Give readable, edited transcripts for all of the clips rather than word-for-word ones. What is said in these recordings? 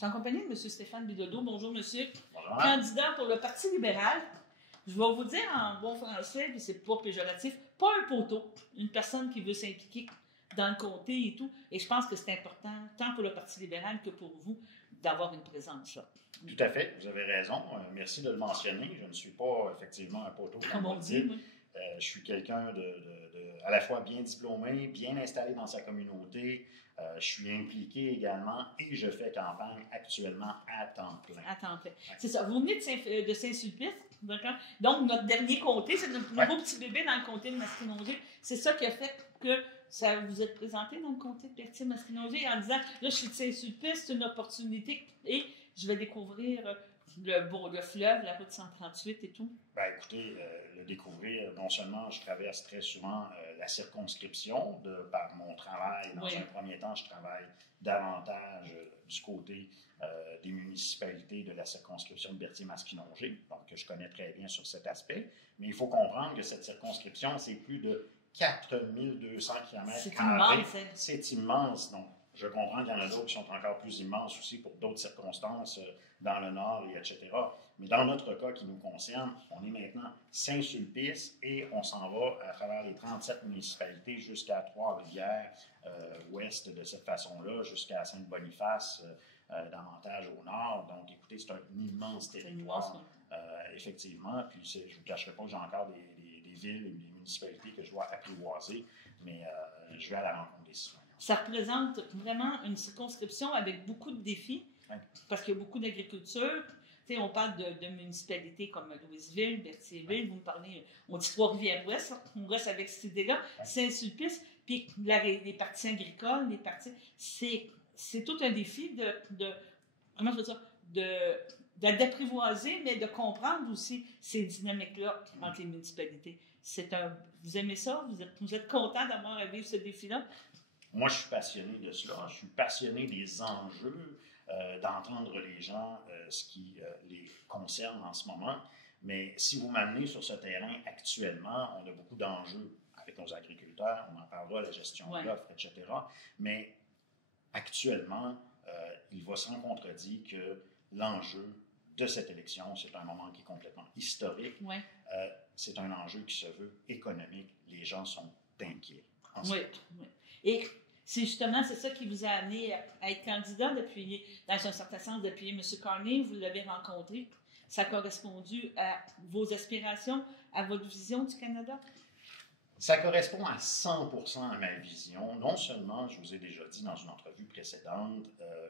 suis en compagnie de M. Stéphane Bilodeau. Bonjour, monsieur. Bonjour. Candidat pour le Parti libéral. Je vais vous dire en bon français, puis c'est pas péjoratif, pas un poteau, une personne qui veut s'impliquer dans le comté et tout. Et je pense que c'est important, tant pour le Parti libéral que pour vous, d'avoir une présence là. Tout à fait, vous avez raison. Merci de le mentionner. Je ne suis pas effectivement un poteau, Comme on dit. Oui. Je suis quelqu'un à la fois bien diplômé, bien installé dans sa communauté. Je suis impliqué également et je fais campagne actuellement à temps plein. À temps plein. Ouais. C'est ça. Vous venez de Saint-Sulpice, d'accord? Donc, notre dernier comté, c'est notre nouveau petit bébé dans le comté de Masquinongé. C'est ça qui a fait que vous êtes présenté dans le comté de Berthier-Masquinongé en disant, là, je suis de Saint-Sulpice, c'est une opportunité et je vais découvrir le fleuve, la route 138 et tout. Bien, écoutez, le découvrir, non seulement je traverse très souvent la circonscription par mon travail. Dans un premier temps, je travaille davantage du côté des municipalités de la circonscription de Berthier-Masquinongé, donc que je connais très bien sur cet aspect. Mais il faut comprendre que cette circonscription, c'est plus de 4200 km². C'est immense. C'est immense, donc. Je comprends qu'il y en a d'autres qui sont encore plus immenses aussi pour d'autres circonstances dans le Nord, et etc. Mais dans notre cas qui nous concerne, on est maintenant Saint-Sulpice et on s'en va à travers les 37 municipalités jusqu'à Trois-Rivières, ouest de cette façon-là, jusqu'à Sainte-Boniface, davantage au nord. Donc, écoutez, c'est un immense territoire, effectivement. Puis, je ne vous cacherai pas que j'ai encore des villes et des municipalités que je dois apprivoiser, mais je vais à la rencontre des citoyens. Ça représente vraiment une circonscription avec beaucoup de défis, parce qu'il y a beaucoup d'agriculture. Tu sais, on parle de municipalités comme Louisville, Berthierville, vous me parlez, on dit Trois-Rivières-Ouest, on reste avec cette idée-là, Saint-Sulpice, puis les parties agricoles, les parties, c'est tout un défi comment je veux dire, d'apprivoiser, mais de comprendre aussi ces dynamiques-là entre les municipalités. Vous aimez ça? Vous êtes content d'avoir à vivre ce défi-là? Moi, je suis passionné de cela. Je suis passionné des enjeux, d'entendre les gens, ce qui les concerne en ce moment. Mais si vous m'amenez sur ce terrain actuellement, on a beaucoup d'enjeux avec nos agriculteurs. On en parlera, la gestion de l'offre, etc. Mais actuellement, il va sans contredire que l'enjeu de cette élection, c'est un moment qui est complètement historique. C'est un enjeu qui se veut économique. Les gens sont inquiets. Oui. Et c'est ça qui vous a amené à être candidat dans un certain sens, depuis M. Carney, vous l'avez rencontré. Ça a correspondu à vos aspirations, à votre vision du Canada? Ça correspond à 100% à ma vision. Non seulement, je vous ai déjà dit dans une entrevue précédente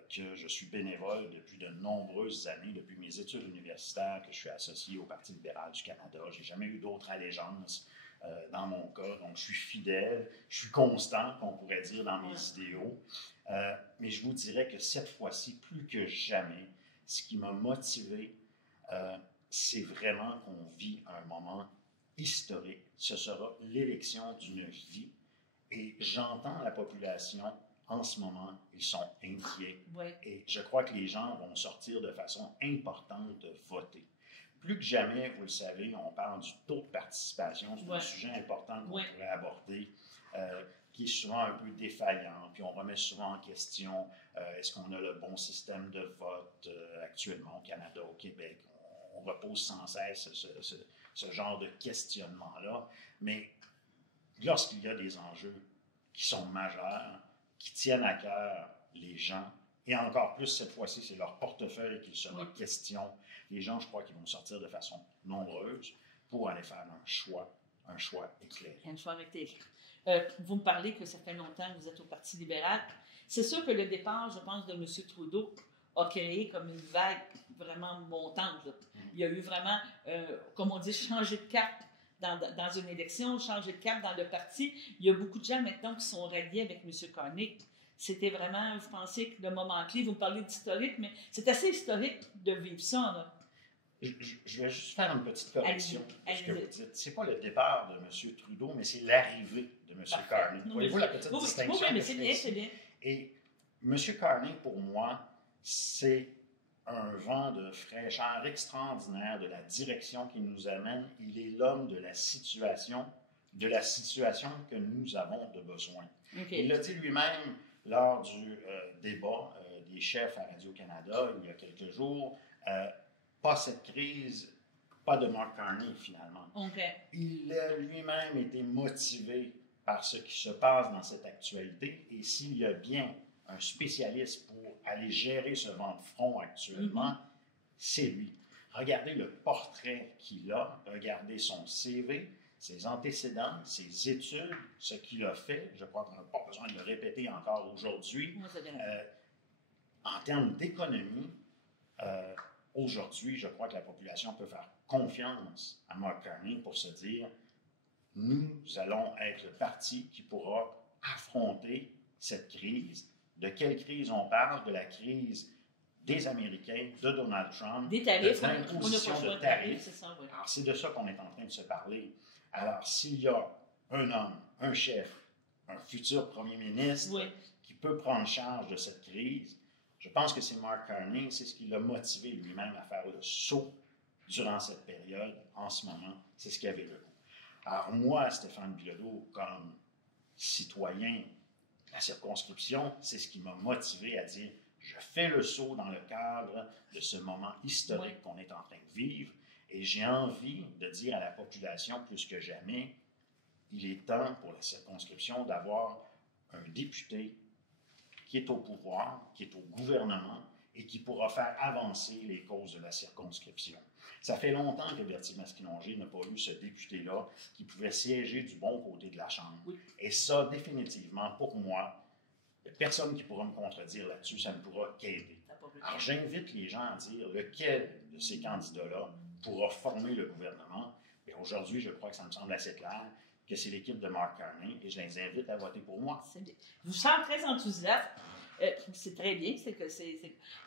que je suis bénévole depuis de nombreuses années, depuis mes études universitaires, que je suis associé au Parti libéral du Canada. Je n'ai jamais eu d'autre allégeance dans mon cas. Donc, je suis fidèle, je suis constant, qu'on pourrait dire, dans mes idéaux. Mais je vous dirais que cette fois-ci, plus que jamais, ce qui m'a motivé, c'est vraiment qu'on vit un moment historique. Ce sera l'élection d'une vie. Et j'entends la population en ce moment, ils sont inquiets. Et je crois que les gens vont sortir de façon importante voter. Plus que jamais, vous le savez, on parle du taux de participation. C'est un sujet important qu'on pourrait aborder, qui est souvent un peu défaillant. Puis on remet souvent en question, est-ce qu'on a le bon système de vote actuellement au Canada, au Québec? On repose sans cesse ce genre de questionnement-là. Mais lorsqu'il y a des enjeux qui sont majeurs, qui tiennent à cœur les gens, et encore plus cette fois-ci, c'est leur portefeuille qu'il sera question. Les gens, je crois qu'ils vont sortir de façon nombreuse pour aller faire un choix éclairé. Un choix éclairé. Vous me parlez que ça fait longtemps que vous êtes au Parti libéral. C'est sûr que le départ, je pense, de M. Trudeau a créé comme une vague vraiment montante. Il y a eu vraiment, comme on dit, changer de cap dans une élection, changer de cap dans le parti. Il y a beaucoup de gens maintenant qui sont ralliés avec M. Carney. C'était vraiment, vous pensez que le moment clé, vous me parlez d'historique, mais c'est assez historique de vivre ça. Là. Je vais juste faire une petite correction. Ce que vous dites, c'est pas le départ de M. Trudeau, mais c'est l'arrivée de M. Carney. Voyez-vous la petite distinction? Oui, mais c'est bien. Et M. Carney, pour moi, c'est un vent de fraîcheur extraordinaire de la direction qui nous amène. Il est l'homme de la situation que nous avons de besoin. Il l'a dit lui-même lors du débat des chefs à Radio-Canada il y a quelques jours. Pas cette crise, pas de Mark Carney finalement. Okay. Il a lui-même été motivé par ce qui se passe dans cette actualité et s'il y a bien un spécialiste pour aller gérer ce vent de front actuellement, c'est lui. Regardez le portrait qu'il a, regardez son CV, ses antécédents, ses études, ce qu'il a fait. Je crois qu'on n'a pas besoin de le répéter encore aujourd'hui. En termes d'économie, aujourd'hui, je crois que la population peut faire confiance à Mark Carney pour se dire nous allons être le parti qui pourra affronter cette crise. De quelle crise on parle? De la crise des Américains, de Donald Trump, des tarifs, de l'imposition de tarifs. C'est ça, oui. Alors, c'est de ça qu'on est en train de se parler. Alors, s'il y a un homme, un chef, un futur premier ministre qui peut prendre charge de cette crise, je pense que c'est Mark Carney, c'est ce qui l'a motivé lui-même à faire le saut durant cette période, en ce moment, c'est ce qui avait le goût. Alors moi, Stéphane Bilodeau, comme citoyen de la circonscription, c'est ce qui m'a motivé à dire, je fais le saut dans le cadre de ce moment historique qu'on est en train de vivre et j'ai envie de dire à la population plus que jamais, il est temps pour la circonscription d'avoir un député qui est au pouvoir, qui est au gouvernement et qui pourra faire avancer les causes de la circonscription. Ça fait longtemps que Berthier Masquinongé n'a pas eu ce député-là qui pouvait siéger du bon côté de la Chambre. Et ça, définitivement, pour moi, il n'y a personne qui pourra me contredire là-dessus, ça ne pourra qu'aider. Alors, j'invite les gens à dire lequel de ces candidats-là pourra former le gouvernement. Et aujourd'hui, je crois que ça me semble assez clair que c'est l'équipe de Mark Carney et je les invite à voter pour moi. Je vous sens très enthousiaste. C'est très bien.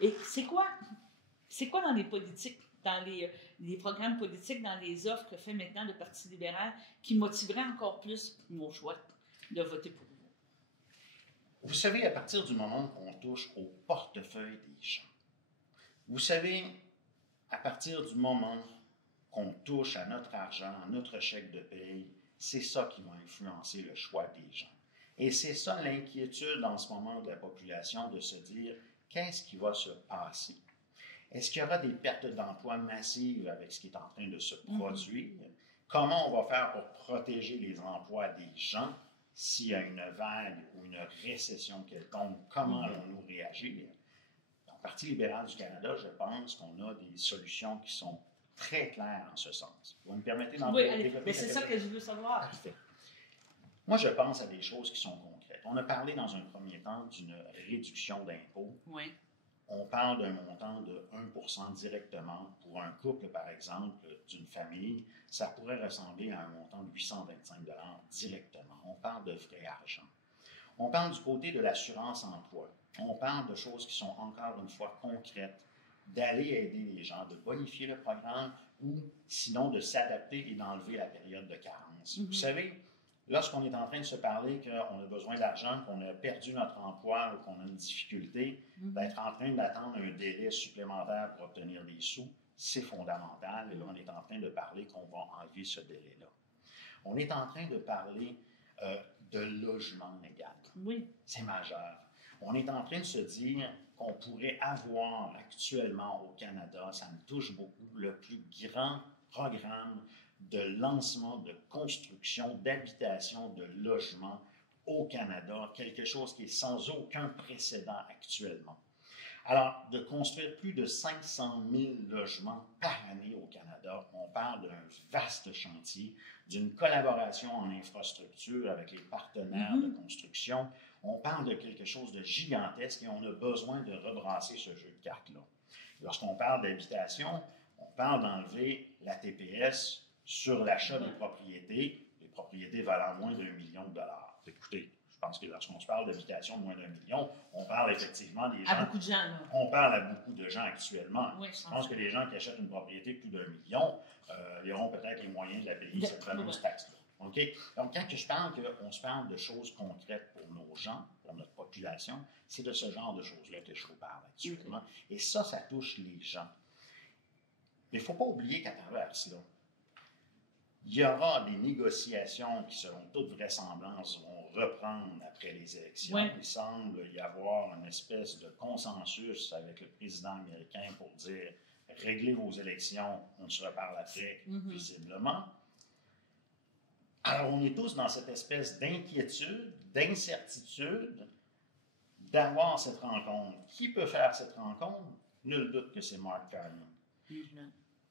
Et c'est quoi dans les politiques, dans les programmes politiques, dans les offres que fait maintenant le Parti libéral qui motiverait encore plus mon choix de voter pour vous? Vous savez, à partir du moment qu'on touche au portefeuille des gens, vous savez, à partir du moment qu'on touche à notre argent, à notre chèque de paye, c'est ça qui va influencer le choix des gens. Et c'est ça l'inquiétude en ce moment de la population, de se dire, qu'est-ce qui va se passer? Est-ce qu'il y aura des pertes d'emplois massives avec ce qui est en train de se produire? Comment on va faire pour protéger les emplois des gens s'il y a une vague ou une récession quelconque? Comment allons-nous réagir? Dans le Parti libéral du Canada, je pense qu'on a des solutions qui sont très claires en ce sens. Vous me permettez d'en développer? Mais c'est ça que je veux savoir. Parfait. Moi, je pense à des choses qui sont concrètes. On a parlé dans un premier temps d'une réduction d'impôts. Oui. On parle d'un montant de 1% directement. Pour un couple, par exemple, d'une famille, ça pourrait ressembler à un montant de 825 $ directement. On parle de vrai argent. On parle du côté de l'assurance-emploi. On parle de choses qui sont encore une fois concrètes, d'aller aider les gens, de bonifier le programme ou sinon de s'adapter et d'enlever la période de carence. Vous savez, lorsqu'on est en train de se parler qu'on a besoin d'argent, qu'on a perdu notre emploi ou qu'on a une difficulté, d'être en train d'attendre un délai supplémentaire pour obtenir des sous, c'est fondamental. Et là, on est en train de parler qu'on va enlever ce délai-là. On est en train de parler de logement légal. Oui. C'est majeur. On est en train de se dire qu'on pourrait avoir actuellement au Canada, ça me touche beaucoup, le plus grand programme de lancement de construction, d'habitation, de logement au Canada, quelque chose qui est sans aucun précédent actuellement. Alors, de construire plus de 500 000 logements par année au Canada, on parle d'un vaste chantier, d'une collaboration en infrastructure avec les partenaires de construction. On parle de quelque chose de gigantesque et on a besoin de rebrasser ce jeu de cartes-là. Lorsqu'on parle d'habitation, on parle d'enlever la TPS sur l'achat des propriétés, les propriétés valant moins d'1 million de dollars. Écoutez, je pense que lorsqu'on se parle d'habitation de moins d'1 million, on parle effectivement des gens... À beaucoup de gens, là. On parle à beaucoup de gens actuellement. Oui, je pense que les gens qui achètent une propriété de plus d'1 million, ils auront peut-être les moyens de la payer, cette fameuse taxe-là. Okay? Donc, quand je parle qu'on se parle de choses concrètes pour nos gens, pour notre population, c'est de ce genre de choses-là que je vous parle actuellement. Et ça touche les gens. Mais il ne faut pas oublier qu'à travers cela, Il y aura des négociations qui, selon toute vraisemblance, vont reprendre après les élections. Ouais. Il semble y avoir une espèce de consensus avec le président américain pour dire « réglez vos élections, on se reparle après, visiblement ». Alors, on est tous dans cette espèce d'inquiétude, d'incertitude, d'avoir cette rencontre. Qui peut faire cette rencontre? Nul doute que c'est Mark Carney.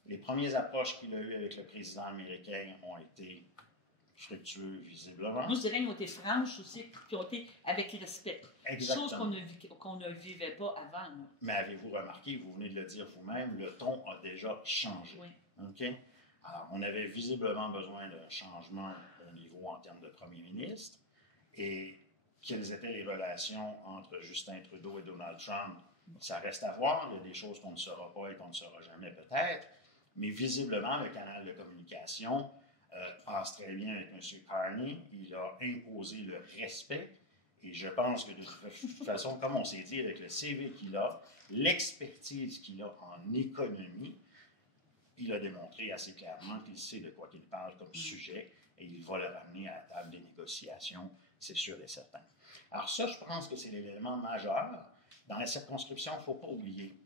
Les premières approches qu'il a eues avec le président américain ont été fructueuses, visiblement. Moi, je dirais qu'ils ont été franches aussi, qui ont été avec respect. Exactement. Chose qu'on ne vivait pas avant. Là. Mais avez-vous remarqué, vous venez de le dire vous-même, le ton a déjà changé. Oui. OK? Alors, on avait visiblement besoin d'un changement au niveau en termes de premier ministre. Et quelles étaient les relations entre Justin Trudeau et Donald Trump? Ça reste à voir. Il y a des choses qu'on ne saura pas et qu'on ne saura jamais peut-être. Mais visiblement, le canal de communication passe très bien avec M. Carney. Il a imposé le respect. Et je pense que de toute façon, comme on s'est dit, avec le CV qu'il a, l'expertise qu'il a en économie, il a démontré assez clairement qu'il sait de quoi qu'il parle comme sujet et il va le ramener à la table des négociations, c'est sûr et certain. Alors ça, je pense que c'est l'élément majeur. Dans la circonscription, il ne faut pas oublier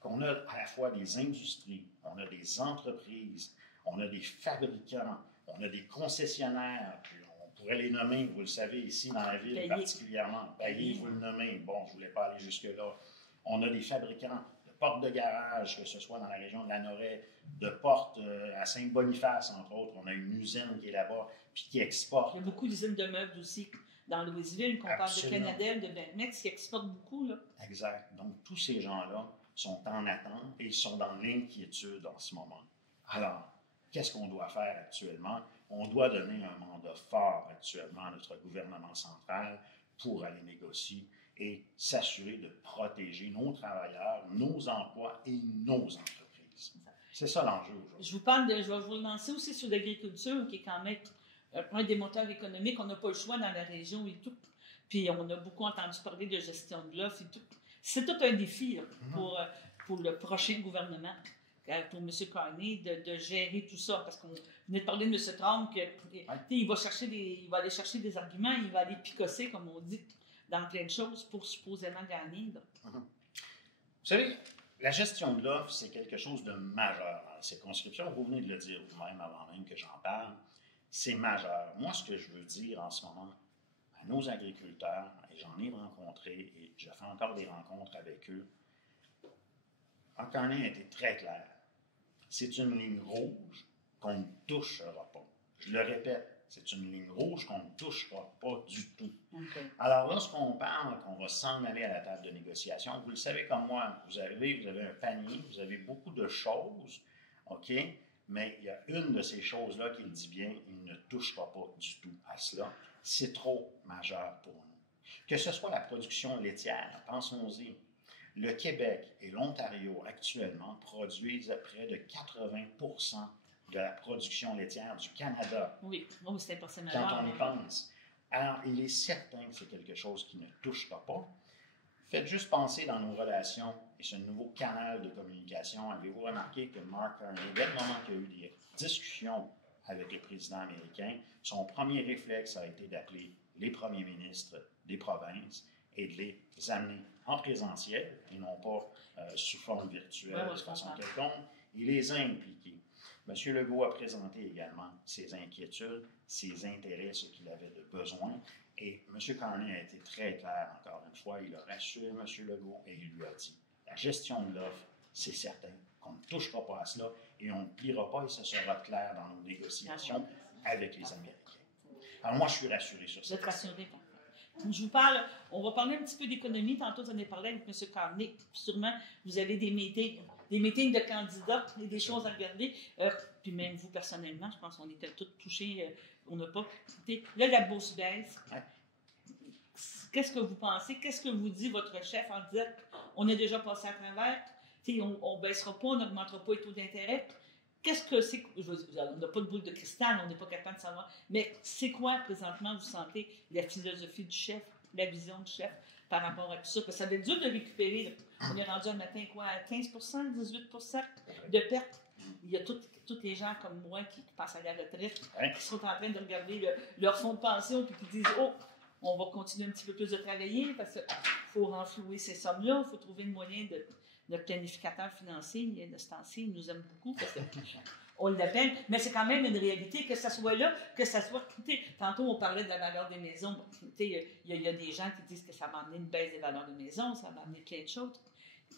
qu'on a à la fois des industries, on a des entreprises, on a des fabricants, on a des concessionnaires, puis on pourrait les nommer, vous le savez, ici dans la ville Payé. particulièrement. Payé, vous le nommez. Bon, je ne voulais pas aller jusque-là. On a des fabricants de portes de garage, que ce soit dans la région de Lanoraie, de portes à Saint-Boniface, entre autres. On a une usine qui est là-bas, puis qui exporte. Il y a beaucoup d'usines de meubles aussi dans Louisville, qu'on parle de Canadel, de Belmex, qui exportent beaucoup. Là. Exact. Donc, tous ces gens-là sont en attente et ils sont dans l'inquiétude en ce moment. Alors, qu'est-ce qu'on doit faire actuellement? On doit donner un mandat fort actuellement à notre gouvernement central pour aller négocier et s'assurer de protéger nos travailleurs, nos emplois et nos entreprises. C'est ça l'enjeu aujourd'hui. Je vais vous lancer aussi sur l'agriculture, qui est quand même un des moteurs économiques. On n'a pas le choix dans la région et tout. Puis on a beaucoup entendu parler de gestion de l'offre et tout. C'est tout un défi là, pour le prochain gouvernement, pour M. Carney, de gérer tout ça. Parce qu'on venait de parler de M. Trump, il va aller chercher des arguments, il va aller picosser, comme on dit, dans plein de choses pour supposément gagner. Vous savez, la gestion de l'offre, c'est quelque chose de majeur dans la circonscription. Vous venez de le dire vous-même avant même que j'en parle. C'est majeur. Moi, ce que je veux dire en ce moment à nos agriculteurs, et j'en ai rencontré, et je fais encore des rencontres avec eux, Mark Carney a été très clair. C'est une ligne rouge qu'on ne touchera pas. Je le répète, c'est une ligne rouge qu'on ne touchera pas du tout. Okay. Alors, lorsqu'on parle qu'on va s'en aller à la table de négociation, vous le savez comme moi, vous avez un panier, vous avez beaucoup de choses, OK? Mais il y a une de ces choses-là qui dit bien, il ne touchera pas du tout à cela. C'est trop majeur pour nous. Que ce soit la production laitière, pensons-y. Le Québec et l'Ontario, actuellement, produisent près de 80% de la production laitière du Canada. Oui, c'est impressionnant. Quand on y pense. Alors, il est certain que c'est quelque chose qui ne touchera pas. Faites juste penser dans nos relations et ce nouveau canal de communication. Avez-vous remarqué que Mark Carney, dès le moment qu'il y a eu des discussions avec le président américain, son premier réflexe a été d'appeler les premiers ministres des provinces et de les amener en présentiel et non pas sous forme virtuelle de façon quelconque. Il les a impliqués. M. Legault a présenté également ses inquiétudes, ses intérêts, ce qu'il avait de besoin. Et M. Carney a été très clair, encore une fois. Il a rassuré M. Legault et il lui a dit la gestion de l'offre, c'est certain qu'on ne touchera pas à cela et on ne pliera pas et ce sera clair dans nos négociations avec les Américains. Alors moi, je suis rassuré sur ça. Vous êtes rassuré, je vous parle, on va parler un petit peu d'économie. Tantôt, vous en avez parlé avec M. Carney. Sûrement, vous avez des meetings de candidats et des choses à regarder. Puis même vous, personnellement, je pense qu'on était tous touchés. On n'a pas... Là, la bourse baisse. Ouais. Qu'est-ce que vous pensez? Qu'est-ce que vous dit votre chef en disant on a déjà passé à travers? On ne baissera pas, on n'augmentera pas les taux d'intérêt. Qu'est-ce que c'est? On n'a pas de boule de cristal, on n'est pas capable de savoir. Mais c'est quoi, présentement, vous sentez, la philosophie du chef, la vision du chef par rapport à tout ça? Parce que ça va être dur de récupérer. On est rendu un matin, quoi, à 15 18 de pertes. il y a tous les gens comme moi qui passent à la retraite, Ouais. qui sont en train de regarder leur fonds de pension puis qui disent « Oh, on va continuer un petit peu plus de travailler parce qu'il faut renflouer ces sommes-là, il faut trouver le moyen de... » Notre planificateur financier, de ce temps-ci, il nous aime beaucoup parce qu'on l'appelle, mais c'est quand même une réalité, que ça soit là, que ça soit... Tantôt, on parlait de la valeur des maisons. Il y a des gens qui disent que ça va amener une baisse des valeurs des maisons, ça va amener plein de choses.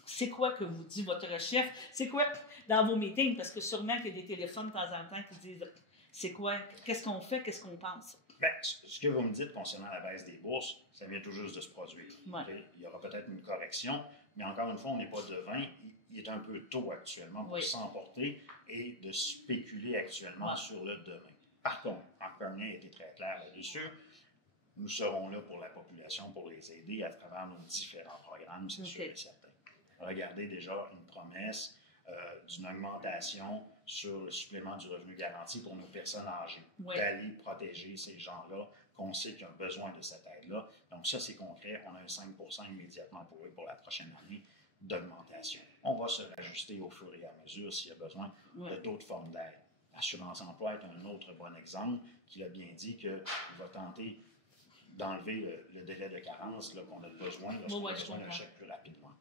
C'est quoi que vous dit votre chef? C'est quoi dans vos meetings? Parce que sûrement qu'il y a des téléphones de temps en temps qui disent c'est quoi? Qu'est-ce qu'on fait? Qu'est-ce qu'on pense? Bien, ce que vous me dites concernant la baisse des bourses, ça vient tout juste de se produire. Ouais. Okay? Il y aura peut-être une correction, mais encore une fois, on n'est pas devin. Il est un peu tôt actuellement pour s'emporter et de spéculer actuellement sur le demain. Par contre, Marc Cormier a été très clair là-dessus. Nous serons là pour la population, pour les aider à travers nos différents programmes, c'est sûr et certain. Regardez déjà une promesse d'une augmentation sur le supplément du revenu garanti pour nos personnes âgées, d'aller protéger ces gens-là qu'on sait qu'ils ont besoin de cette aide-là. Donc ça, c'est concret. On a un 5 % immédiatement pour eux pour la prochaine année d'augmentation. On va se rajuster au fur et à mesure s'il y a besoin de d'autres formes d'aide. L'assurance emploi est un autre bon exemple qui a bien dit qu'il va tenter d'enlever le délai de carence qu'on a besoin lorsqu'on a besoin d'un chèque plus rapidement.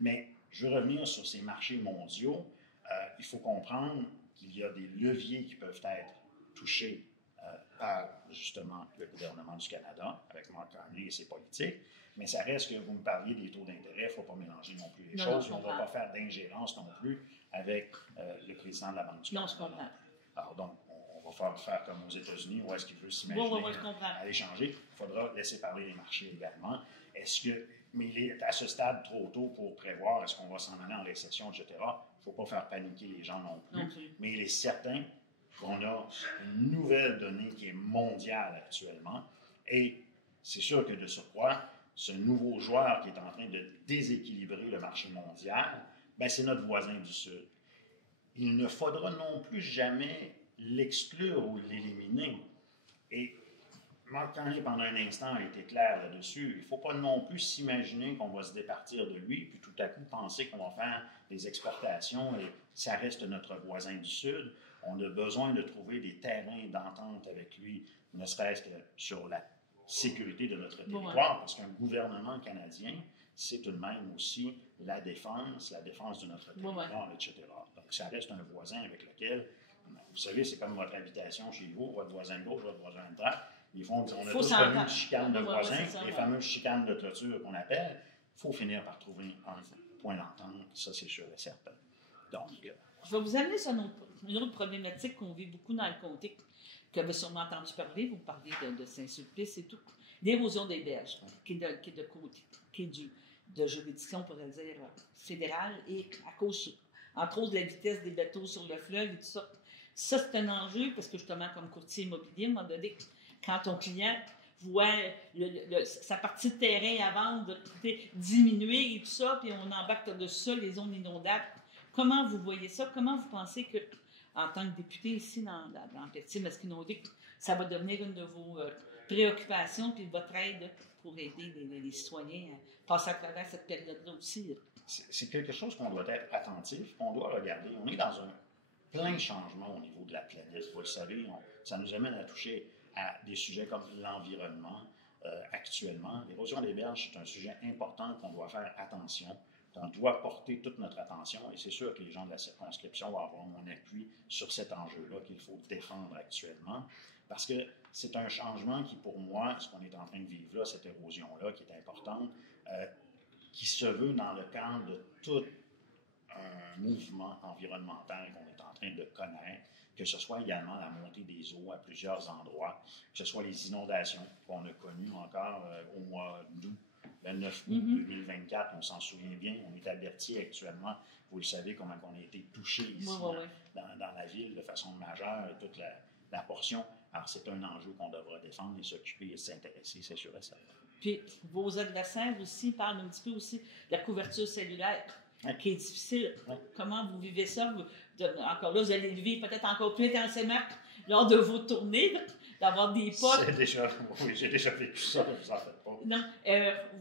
Mais je veux revenir sur ces marchés mondiaux. Il faut comprendre qu'il y a des leviers qui peuvent être touchés par, justement, le gouvernement du Canada, avec Mark Carney et ses politiques, mais ça reste que vous me parliez des taux d'intérêt, il ne faut pas mélanger non plus les choses, et on ne va pas faire d'ingérence non plus avec le président de la Banque du Canada. Non, je comprends. Alors donc, on va faire comme aux États-Unis, où est-ce qu'il veut s'imaginer aller changer. Il faudra laisser parler les marchés également. Mais il est à ce stade trop tôt pour prévoir est-ce qu'on va s'en aller en récession, etc. Il ne faut pas faire paniquer les gens non plus. Mais il est certain qu'on a une nouvelle donnée qui est mondiale actuellement. Et c'est sûr que de surcroît, ce nouveau joueur qui est en train de déséquilibrer le marché mondial, bien, c'est notre voisin du Sud. Il ne faudra non plus jamais l'exclure ou l'éliminer. Et Mark Carney, pendant un instant, a été clair là-dessus. Il ne faut pas non plus s'imaginer qu'on va se départir de lui, puis tout à coup penser qu'on va faire des exportations et ça reste notre voisin du Sud. On a besoin de trouver des terrains d'entente avec lui, ne serait-ce que sur la sécurité de notre territoire, parce qu'un gouvernement canadien, c'est tout de même aussi la défense de notre territoire, etc. Donc, ça reste un voisin avec lequel, vous savez, c'est comme votre habitation chez vous, votre voisin de gauche, votre voisin de droite. On a tous connu une chicane de voisins, les fameuses chicanes de clôture qu'on appelle. Il faut finir par trouver un point d'entente, ça c'est sûr et certain. Donc, je vais vous amener sur une autre problématique qu'on vit beaucoup dans le comté, que vous avez sûrement entendu parler, vous parlez de Saint-Sulpice et tout, l'érosion des berges, qui est de côté, qui est de juridiction, on pourrait dire, fédérale, et à cause, entre autres, de la vitesse des bateaux sur le fleuve et tout ça. Ça, c'est un enjeu, parce que justement, comme courtier immobilier, à un moment donné, quand ton client voit sa partie de terrain à vendre diminuer et tout ça, puis on embarque de ça les zones inondables. Comment vous voyez ça? Comment vous pensez que, en tant que député ici dans le Petit-Masquinaudic, ça va devenir une de vos préoccupations puis votre aide pour aider les citoyens à passer à travers cette période-là aussi? C'est quelque chose qu'on doit être attentif, qu'on doit regarder. On est dans un plein changement au niveau de la planète. Vous le savez, ça nous amène à toucher à des sujets comme l'environnement actuellement. L'érosion des berges, c'est un sujet important qu'on doit faire attention, qu'on doit porter toute notre attention, et c'est sûr que les gens de la circonscription vont avoir mon appui sur cet enjeu-là qu'il faut défendre actuellement, parce que c'est un changement qui, pour moi, ce qu'on est en train de vivre là, cette érosion-là qui est importante, qui se veut dans le cadre de tout un mouvement environnemental qu'on est en train de connaître, que ce soit également la montée des eaux à plusieurs endroits, que ce soit les inondations qu'on a connues encore au mois d'août, le 9 août 2024, on s'en souvient bien, on est averti actuellement, vous le savez, comment on a été touché ici dans la ville de façon majeure, toute la portion. Alors, c'est un enjeu qu'on devra défendre et s'occuper et s'intéresser, c'est sûr et certain. Puis, vos adversaires aussi parlent un petit peu aussi de la couverture cellulaire, qui est difficile. Comment vous vivez ça? Encore là, vous allez le vivre peut-être encore plus intensément lors de vos tournées, d'avoir des postes. Oui, j'ai déjà vécu ça, vous en faites pas. Non,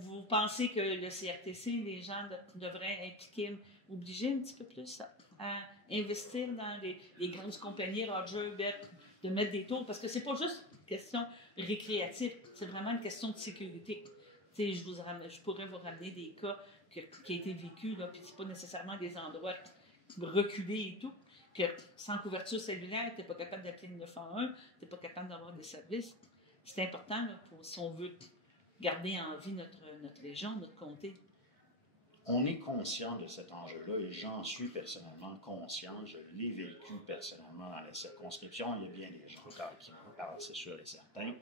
vous pensez que le CRTC, les gens devraient impliquer, obliger un petit peu plus ça? à investir dans les grosses compagnies, Roger, Bett, de mettre des tours, parce que c'est pas juste une question récréative, c'est vraiment une question de sécurité. Je pourrais vous ramener des cas qui ont été vécus, là, puis c'est pas nécessairement des endroits reculés et tout, que sans couverture cellulaire, tu n'es pas capable d'appeler le 911, tu n'es pas capable d'avoir des services. C'est important là, si on veut garder en vie notre région, notre comté. On est conscient de cet enjeu-là et j'en suis personnellement conscient. Je l'ai vécu personnellement dans la circonscription. Il y a bien des gens qui en parlent, c'est sûr et certain.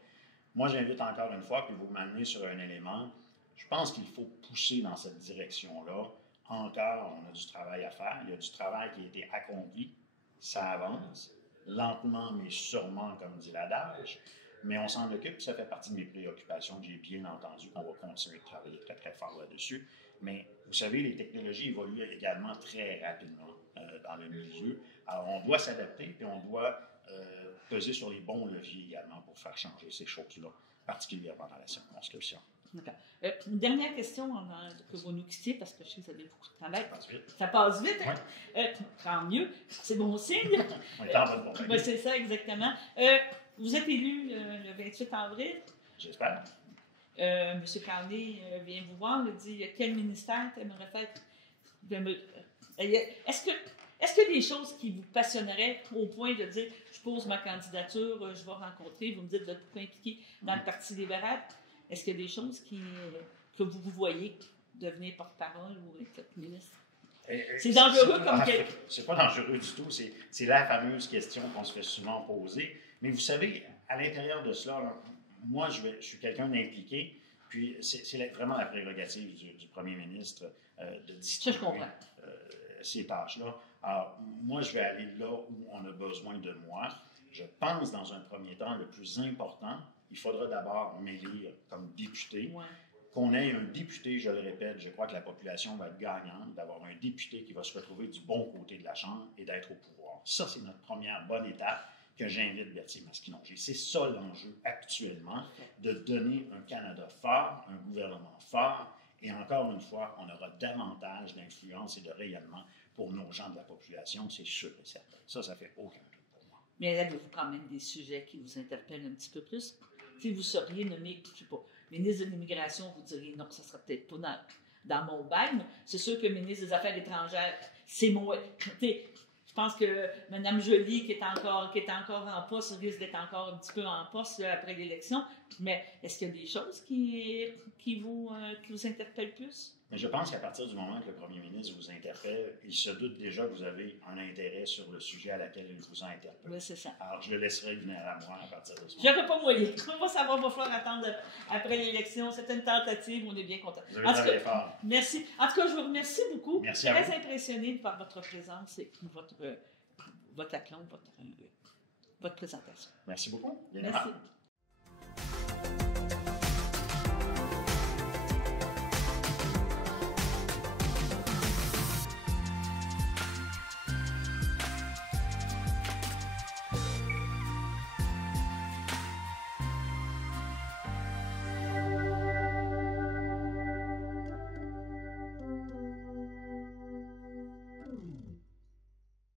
Moi, j'invite encore une fois, puis vous m'amenez sur un élément. Je pense qu'il faut pousser dans cette direction-là. Encore, on a du travail à faire. Il y a du travail qui a été accompli. Ça avance, lentement mais sûrement, comme dit l'adage. Mais on s'en occupe, ça fait partie de mes préoccupations. J'ai bien entendu qu'on va continuer de travailler très, très fort là-dessus. Mais vous savez, les technologies évoluent également très rapidement dans le milieu. Alors, on doit s'adapter, puis on doit peser sur les bons leviers également pour faire changer ces choses-là, particulièrement dans la circonscription. D'accord. Une dernière question avant que vous nous quittiez, parce que je sais que vous avez beaucoup de travail. Ça passe vite. Ça passe vite, hein? Ouais. Tant mieux, c'est bon signe. On est en bonne compagnie. Ben, c'est ça, exactement. Vous êtes élu le 28 avril. J'espère. M. Carney vient vous voir, il dit quel ministère tu aimerais faire. Est-ce qu'il y a des choses qui vous passionneraient au point de dire je pose ma candidature, je vais rencontrer, vous me dites de vous impliquer dans le Parti libéral? Est-ce qu'il y a des choses que vous voyez devenir porte-parole ou être ministre? C'est dangereux comme quelque. C'est pas dangereux du tout. C'est la fameuse question qu'on se fait souvent poser. Mais vous savez, à l'intérieur de cela, là, moi, je suis quelqu'un d'impliqué. Puis c'est vraiment la prérogative du premier ministre de distribuer ces tâches-là. Alors, moi, je vais aller là où on a besoin de moi. Je pense, dans un premier temps, le plus important, il faudra d'abord m'élire comme député. Ouais. Qu'on ait un député, je le répète, je crois que la population va être gagnante d'avoir un député qui va se retrouver du bon côté de la Chambre et d'être au pouvoir. Ça, c'est notre première bonne étape que j'invite Berthier Masquinongé. C'est ça l'enjeu actuellement, de donner un Canada fort, un gouvernement fort, et encore une fois, on aura davantage d'influence et de rayonnement pour nos gens de la population, c'est sûr et certain. Ça fait aucun doute pour moi. Mais avez-vous quand même des sujets qui vous interpellent un petit peu plus? Si vous seriez nommé, je ne sais pas, ministre de l'Immigration, vous diriez non, ça ne sera peut-être pas dans mon bail. C'est sûr que ministre des Affaires étrangères, c'est moi. Je pense que Mme Joly, qui est encore en poste, risque d'être encore un petit peu en poste là, après l'élection. Mais est-ce qu'il y a des choses qui vous interpellent plus? Mais je pense qu'à partir du moment que le premier ministre vous interpelle, il se doute déjà que vous avez un intérêt sur le sujet à laquelle il vous a interpellé. Oui, c'est ça. Alors, je le laisserai venir à moi à partir de ce moment. Je n'aurais pas moyen. On va savoir, il va falloir attendre après l'élection. C'est une tentative, on est bien content. Vous avez travaillé fort. Merci. En tout cas, je vous remercie beaucoup. Merci à vous. Très impressionné par votre présence et votre aplomb, votre présentation. Merci beaucoup. Merci.